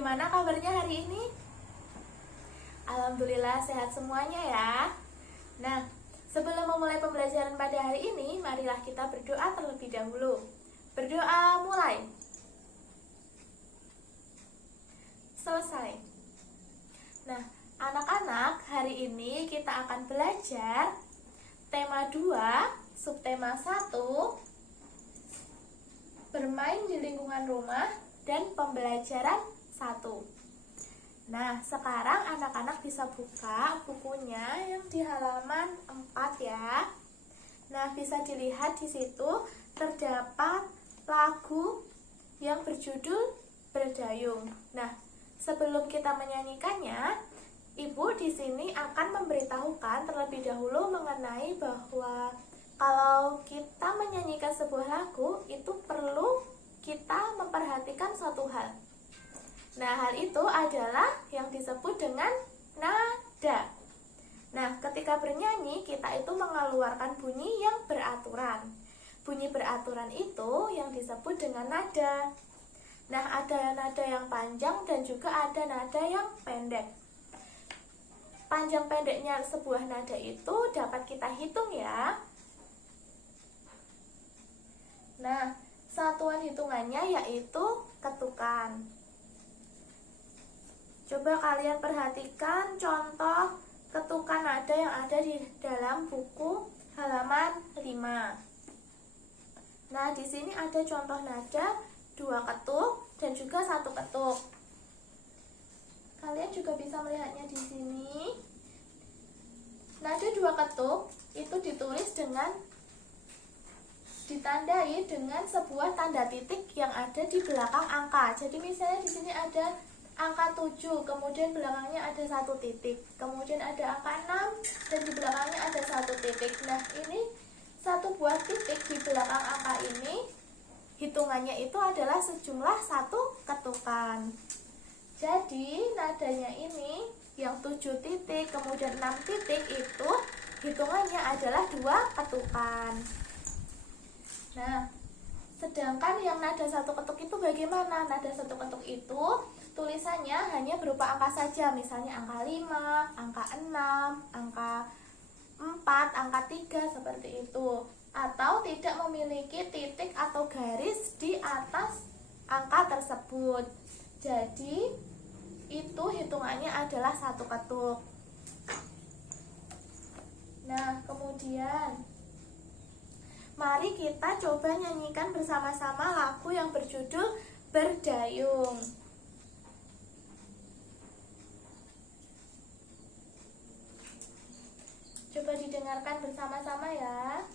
Bagaimana kabarnya hari ini? Alhamdulillah sehat semuanya ya. Nah, sebelum memulai pembelajaran pada hari ini, marilah kita berdoa terlebih dahulu. Berdoa mulai. Selesai. Nah, anak-anak, hari ini kita akan belajar tema 2, subtema 1, bermain di lingkungan rumah, dan pembelajaran 1. Nah, sekarang anak-anak bisa buka bukunya yang di halaman 4 ya. Nah, bisa dilihat di situ terdapat lagu yang berjudul Berdayung. Nah, sebelum kita menyanyikannya, Ibu di sini akan memberitahukan terlebih dahulu mengenai bahwa kalau kita menyanyikan sebuah lagu, itu perlu kita memperhatikan suatu hal. Nah, hal itu adalah yang disebut dengan nada. Nah, ketika bernyanyi, kita itu mengeluarkan bunyi yang beraturan. Bunyi beraturan itu yang disebut dengan nada. Nah, ada nada yang panjang dan juga ada nada yang pendek. Panjang pendeknya sebuah nada itu dapat kita hitung ya. Nah, satuan hitungannya yaitu ketukan. Coba kalian perhatikan contoh ketukan nada yang ada di dalam buku halaman 5. Nah, di sini ada contoh nada 2 ketuk dan juga 1 ketuk. Kalian juga bisa melihatnya di sini. Nada 2 ketuk itu ditulis ditandai dengan sebuah tanda titik yang ada di belakang angka. Jadi misalnya di sini ada angka 7, kemudian belakangnya ada 1 titik. Kemudian ada angka 6 dan di belakangnya ada 1 titik. Nah, ini satu buah titik di belakang angka ini hitungannya itu adalah sejumlah 1 ketukan. Jadi nadanya ini yang 7 titik kemudian 6 titik itu hitungannya adalah 2 ketukan. Nah, sedangkan yang nada 1 ketuk itu bagaimana? Nada 1 ketuk itu tulisannya hanya berupa angka saja, misalnya angka 5, angka 6, angka 4, angka 3 seperti itu. Atau tidak memiliki titik atau garis di atas angka tersebut. Jadi, itu hitungannya adalah 1 ketuk. Nah, kemudian mari kita coba nyanyikan bersama-sama lagu yang berjudul Berdayung. Coba didengarkan bersama-sama ya.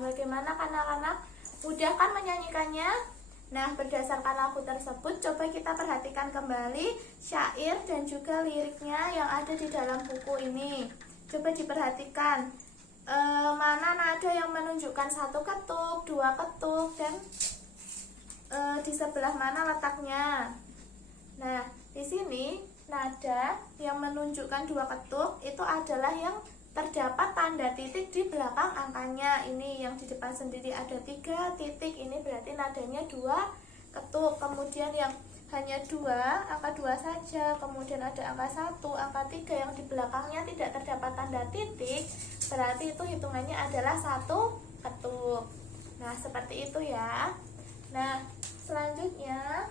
Bagaimana anak-anak? Mudah kan menyanyikannya? Nah, berdasarkan lagu tersebut, coba kita perhatikan kembali syair dan juga liriknya yang ada di dalam buku ini. Coba diperhatikan mana nada yang menunjukkan 1 ketuk, 2 ketuk, dan di sebelah mana letaknya. Nah, di sini nada yang menunjukkan dua ketuk itu adalah yang terdapat tanda titik di belakang angkanya. Ini yang di depan sendiri ada 3 titik, ini berarti nadanya 2 ketuk. Kemudian yang hanya 2, angka 2 saja, kemudian ada angka 1, angka 3 yang di belakangnya tidak terdapat tanda titik, berarti itu hitungannya adalah 1 ketuk. Nah, seperti itu ya. Nah, selanjutnya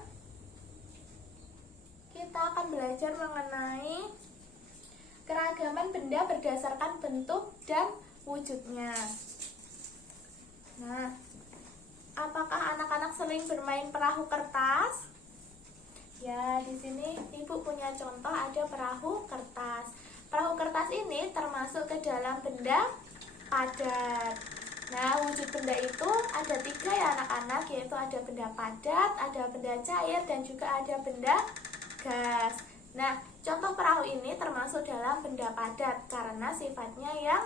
kita akan belajar mengenai keragaman benda berdasarkan bentuk dan wujudnya. Nah, apakah anak-anak sering bermain perahu kertas? Ya, di sini Ibu punya contoh ada perahu kertas. Perahu kertas ini termasuk ke dalam benda padat. Nah, wujud benda itu ada 3 ya anak-anak, yaitu ada benda padat, ada benda cair, dan juga ada benda gas. Nah, contoh perahu ini termasuk dalam benda padat karena sifatnya yang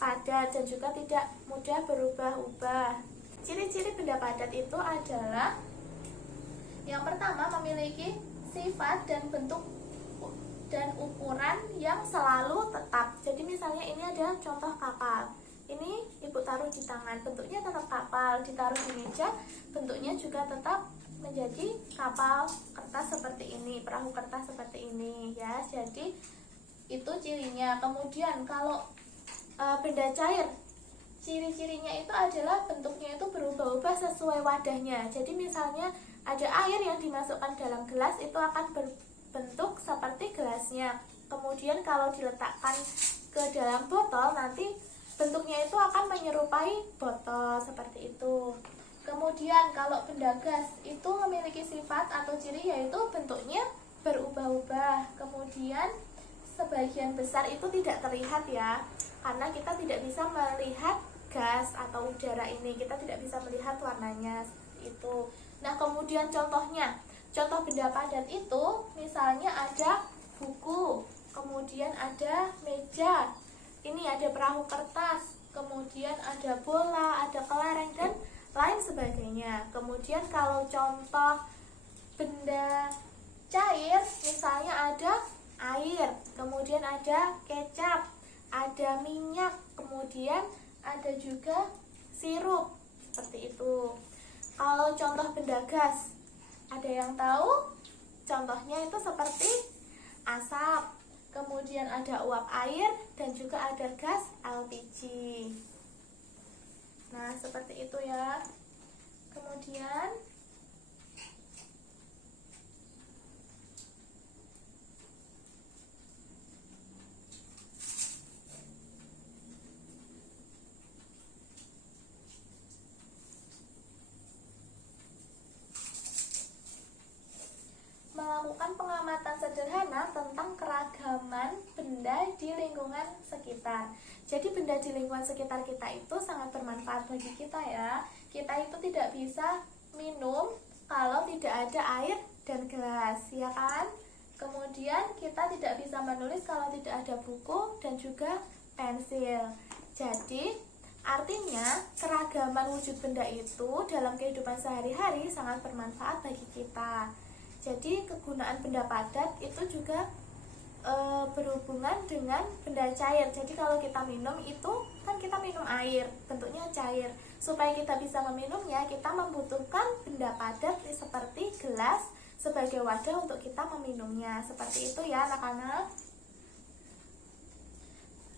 padat dan juga tidak mudah berubah-ubah. Ciri-ciri benda padat itu adalah yang pertama, memiliki sifat dan bentuk dan ukuran yang selalu tetap. Jadi misalnya ini ada contoh kapal. Ini Ibu taruh di tangan, bentuknya tetap kapal. Ditaruh di meja, bentuknya juga tetap menjadi kapal kertas seperti ini, perahu kertas seperti ini ya. Jadi itu cirinya. Kemudian kalau benda cair, ciri-cirinya itu adalah bentuknya itu berubah-ubah sesuai wadahnya. Jadi misalnya ada air yang dimasukkan dalam gelas, itu akan berbentuk seperti gelasnya. Kemudian kalau diletakkan ke dalam botol, nanti bentuknya itu akan menyerupai botol seperti itu. Kemudian kalau benda gas itu memiliki sifat atau ciri yaitu bentuknya berubah-ubah. Kemudian sebagian besar itu tidak terlihat ya, karena kita tidak bisa melihat gas atau udara ini, kita tidak bisa melihat warnanya seperti itu. Nah, kemudian contohnya, contoh benda padat itu misalnya ada buku, kemudian ada meja, ini ada perahu kertas, kemudian ada bola, ada kelereng, dan lain sebagainya. Kemudian kalau contoh benda cair, misalnya ada air, kemudian ada kecap, ada minyak, kemudian ada juga sirup, seperti itu. Kalau contoh benda gas, ada yang tahu? Contohnya itu seperti asap, kemudian ada uap air, dan juga ada gas LPG. Nah, seperti itu ya. Kemudian melakukan pengamatan sederhana tentang keragaman benda di lingkungan sekitar. Jadi benda di lingkungan sekitar kita itu sangat bermanfaat bagi kita ya. Kita itu tidak bisa minum kalau tidak ada air dan gelas, ya kan? Kemudian kita tidak bisa menulis kalau tidak ada buku dan juga pensil. Jadi artinya keragaman wujud benda itu dalam kehidupan sehari-hari sangat bermanfaat bagi kita. Jadi kegunaan benda padat itu juga berhubungan dengan benda cair. Jadi kalau kita minum itu kan kita minum air, bentuknya cair. Supaya kita bisa meminumnya, kita membutuhkan benda padat seperti gelas sebagai wadah untuk kita meminumnya. Seperti itu ya anak-anak.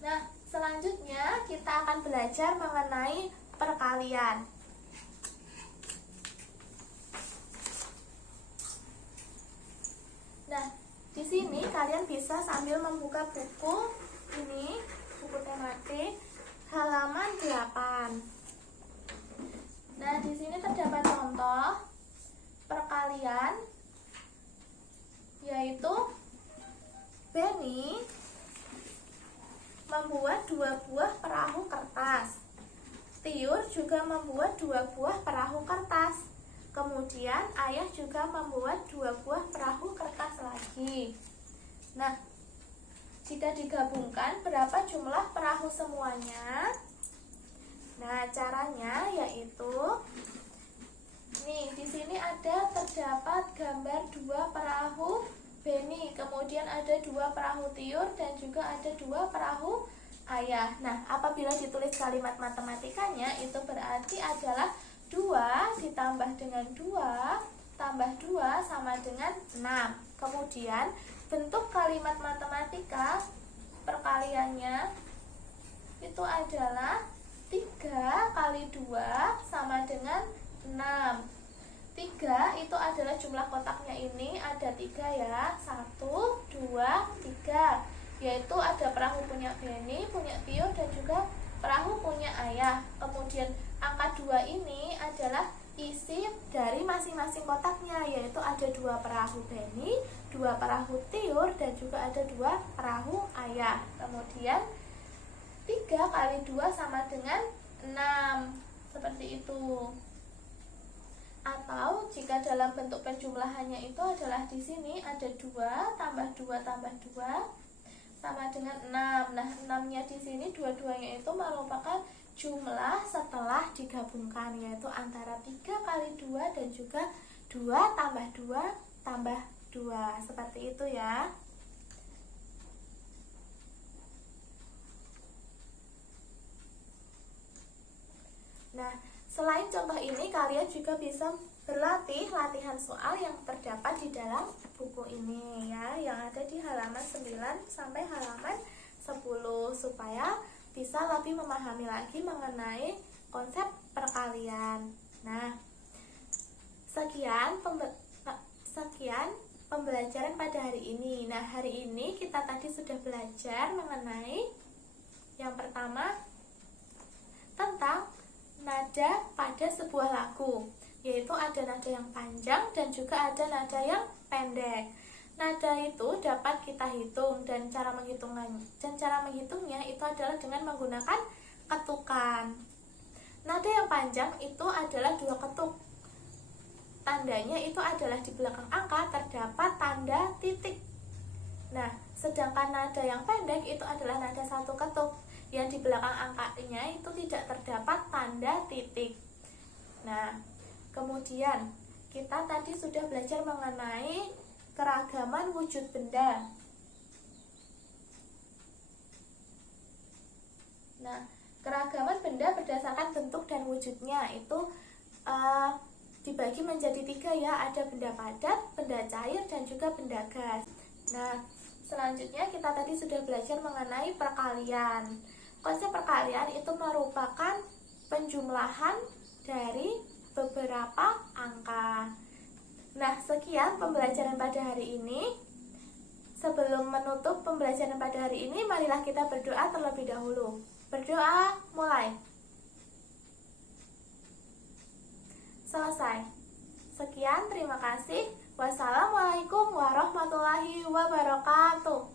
Nah, selanjutnya kita akan belajar mengenai perkalian. Nah, di sini kalian bisa sambil membuka buku ini, buku tematik halaman 8. Nah, di sini terdapat contoh perkalian, yaitu Benny membuat 2 buah perahu kertas. Tiur juga membuat 2 buah perahu kertas. Kemudian ayah juga membuat 2 buah perahu kertas lagi. Nah, jika digabungkan berapa jumlah perahu semuanya? Nah, caranya yaitu nih, di sini ada terdapat gambar 2 perahu Beni, kemudian ada 2 perahu tiur dan juga ada 2 perahu ayah. Nah, apabila ditulis kalimat matematikanya itu berarti adalah 2 ditambah dengan 2 tambah 2 sama dengan 6. Kemudian bentuk kalimat matematika perkaliannya itu adalah 3 kali 2 sama dengan 6. 3 itu adalah jumlah kotaknya, ini ada 3 ya, 1, 2, 3, yaitu ada perahu punya Beni, punya Tio, dan juga perahu punya ayah. Kemudian angka 2 ini adalah isi dari masing-masing kotaknya, yaitu ada 2 perahu Beni, 2 perahu Tiur, dan juga ada 2 perahu ayah. Kemudian 3 kali 2 sama dengan 6, seperti itu. Atau jika dalam bentuk penjumlahannya itu adalah di sini ada 2 tambah 2 tambah 2 sama dengan 6. Nah, 6-nya di sini dua-duanya itu merupakan jumlah setelah digabungkan, yaitu antara 3 kali 2 dan juga 2 tambah 2 tambah 2. Seperti itu ya. Nah, selain contoh ini, kalian juga bisa berlatih latihan soal yang terdapat di dalam buku ini ya, yang ada di halaman 9 sampai halaman 10, supaya bisa lebih memahami lagi mengenai konsep perkalian. Nah, sekian pembelajaran pada hari ini. Nah, hari ini kita tadi sudah belajar mengenai yang pertama tentang nada pada sebuah lagu, yaitu ada nada yang panjang dan juga ada nada yang pendek. Nada itu dapat kita hitung, dan cara menghitungnya itu adalah dengan menggunakan ketukan. Nada yang panjang itu adalah 2 ketuk. Tandanya itu adalah di belakang angka terdapat tanda titik. Nah, sedangkan nada yang pendek itu adalah nada 1 ketuk, yang di belakang angkanya itu tidak terdapat tanda titik. Nah, kemudian kita tadi sudah belajar mengenai keragaman wujud benda. Nah, keragaman benda berdasarkan bentuk dan wujudnya itu dibagi menjadi 3 ya, ada benda padat, benda cair, dan juga benda gas. Nah, selanjutnya kita tadi sudah belajar mengenai perkalian. Konsep perkalian itu merupakan penjumlahan dari beberapa angka. Nah, sekian pembelajaran pada hari ini. Sebelum menutup pembelajaran pada hari ini, marilah kita berdoa terlebih dahulu. Berdoa, mulai. Selesai. Sekian, terima kasih. Wassalamualaikum warahmatullahi wabarakatuh.